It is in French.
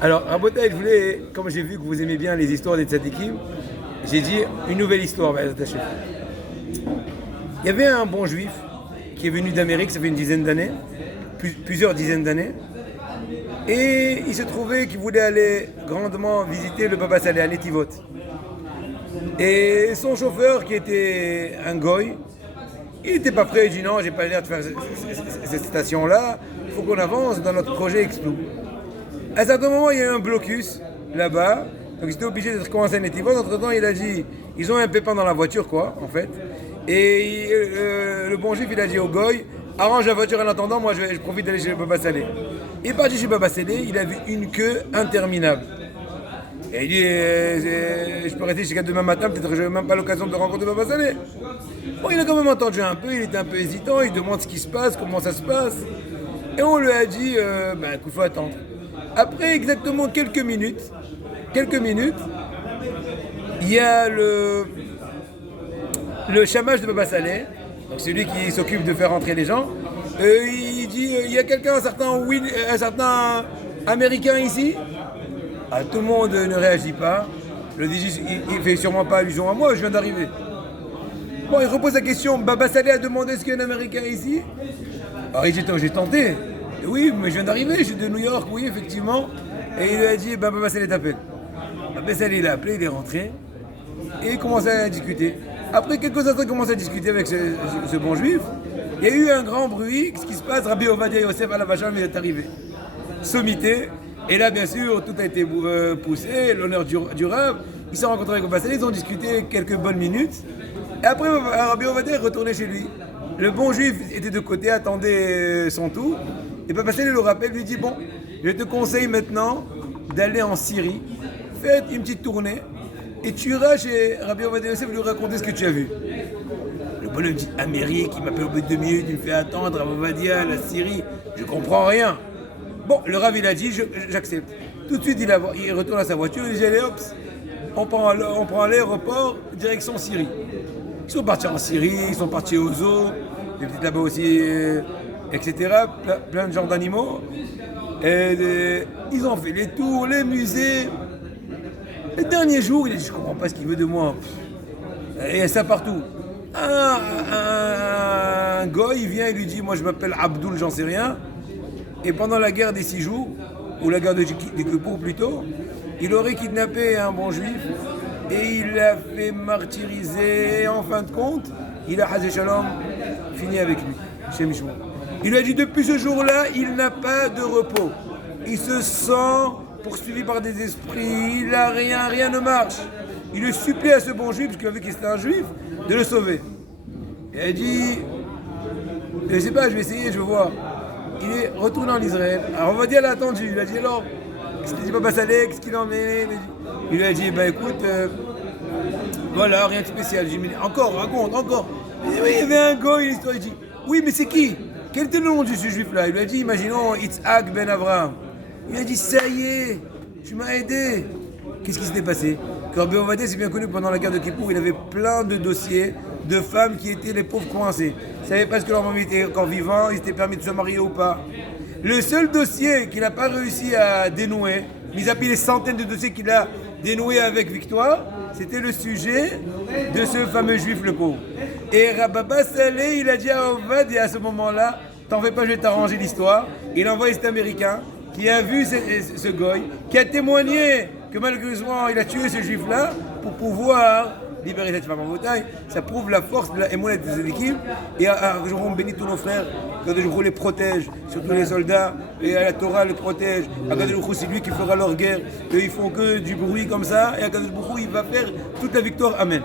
Alors, Rabotai, je voulais, comme j'ai vu que vous aimez bien les histoires des tzadikim, j'ai dit une nouvelle histoire. Il y avait un bon juif qui est venu d'Amérique, ça fait une dizaine d'années, plusieurs dizaines d'années, et il se trouvait qu'il voulait aller grandement visiter le Baba Saleh à Netivot. Et son chauffeur, qui était un goy, il n'était pas prêt, il dit non, j'ai pas l'air de faire cette station-là, il faut qu'on avance dans notre projet Explou. À un certain moment, il y a eu un blocus là-bas, donc ils étaient obligés d'être commencé à Netivot. Entre-temps, il a dit, ils ont un pépin dans la voiture, quoi, en fait. Et le bon juif, il a dit au goy, arrange la voiture en attendant, moi je profite d'aller chez Baba Saleh. Il est parti chez Baba Saleh, il a vu une queue interminable. Et il dit, je peux rester jusqu'à demain matin, peut-être que je n'ai même pas l'occasion de rencontrer Baba Saleh. Bon, il a quand même entendu un peu, il était un peu hésitant, il demande ce qui se passe, comment ça se passe. Et on lui a dit, écoute, il faut attendre. Après exactement quelques minutes, il y a le chamage de Baba Saleh, donc celui qui s'occupe de faire entrer les gens. Il dit, il y a quelqu'un, un certain Américain ici. Ah, tout le monde ne réagit pas. Le DJ, il fait sûrement pas allusion à moi, je viens d'arriver. Bon, il repose la question, Baba Saleh a demandé est-ce qu'il y a un Américain ici. Alors j'ai tenté. Oui, mais je viens d'arriver, je suis de New York, oui, effectivement. Et il lui a dit, Baba Saleh t'appelle. Baba Saleh il a appelé, il est rentré. Et il commence à discuter. Après quelques instants, il commence à discuter avec ce bon juif. Il y a eu un grand bruit. Qu'est-ce qui se passe? Rabbi Ovadia Yosef à la Vacham, il est arrivé. Sommité. Et là, bien sûr, tout a été poussé, l'honneur du Rav. Ils se sont rencontrés avec Baba Saleh, ils ont discuté quelques bonnes minutes. Et après, Rabbi Ovadia est retourné chez lui. Le bon juif était de côté, attendait son tour. Et Baba Saleh le rappelle, lui dit, bon, je te conseille maintenant d'aller en Syrie. Faites une petite tournée. Et tu iras chez Rabbi Ovadia Yosef lui raconter ce que tu as vu. Le bonhomme dit Amérique, il m'appelle au bout de 2 minutes, il me fait attendre, Rabbi Ovadia, la Syrie, je comprends rien. Bon, le Rav il a dit j'accepte. Tout de suite il retourne à sa voiture, il dit allez hop, on prend l'aéroport, direction Syrie. Ils sont partis en Syrie, ils sont partis aux zoos, des petites là-bas aussi, etc. Plein de genres d'animaux. Et ils ont fait les tours, les musées. Le dernier jour, il a dit je comprends pas ce qu'il veut de moi. Il y a ça partout. Un goy, il vient, il lui dit moi je m'appelle Abdul, j'en sais rien. Et pendant la guerre des 6 jours, ou la guerre des Kippour plutôt, il aurait kidnappé un bon juif et il l'a fait martyriser. Et en fin de compte, il a Hazé Shalom fini avec lui. Shem Shmo. Il lui a dit depuis ce jour-là, il n'a pas de repos. Il se sent poursuivi par des esprits, il n'a rien ne marche. Il le supplie à ce bon juif, parce qu'il a vu qu'il était un juif, de le sauver. Et il a dit, je sais pas, je vais essayer, je vais voir. Il est retourné en Israël. Alors on va dire, il a attendu. Il a dit alors, qu'est-ce qu'il dit Baba Saleh, qu'est-ce qu'il en est? Il lui a dit, écoute, voilà, rien de spécial. J'ai dit, encore, raconte, encore. Il dit, oui, il y avait un gars, une histoire. Il dit, oui, mais c'est qui? Quel était le nom de ce juif-là? Il lui a dit, imaginons, Itzhak ben Abraham. Il lui a dit, ça y est, tu m'as aidé. Qu'est-ce qui s'était passé? Rabbi Ovadia, c'est bien connu, pendant la guerre de Kippour, il avait plein de dossiers de femmes qui étaient les pauvres coincées. Ils ne savaient pas ce que leur mari était encore vivant, ils étaient permis de se marier ou pas. Le seul dossier qu'il n'a pas réussi à dénouer, mis à part les centaines de dossiers qu'il a dénoués avec victoire, c'était le sujet de ce fameux juif le pauvre. Et Baba Saleh, il a dit à Ovadia à ce moment-là, t'en fais pas, je vais t'arranger l'histoire. Il a envoyé cet Américain qui a vu ce goy, qui a témoigné que malheureusement il a tué ce juif-là pour pouvoir libérer cette femme en bataille. Ça prouve la force de la émoulette des équipes. Et on bénit tous nos frères, que Dieu les protège, surtout les soldats, et à la Torah les protège. C'est lui qui fera leur guerre. Et ils font que du bruit comme ça, et Akadosh Baruch Hu, il va faire toute la victoire. Amen.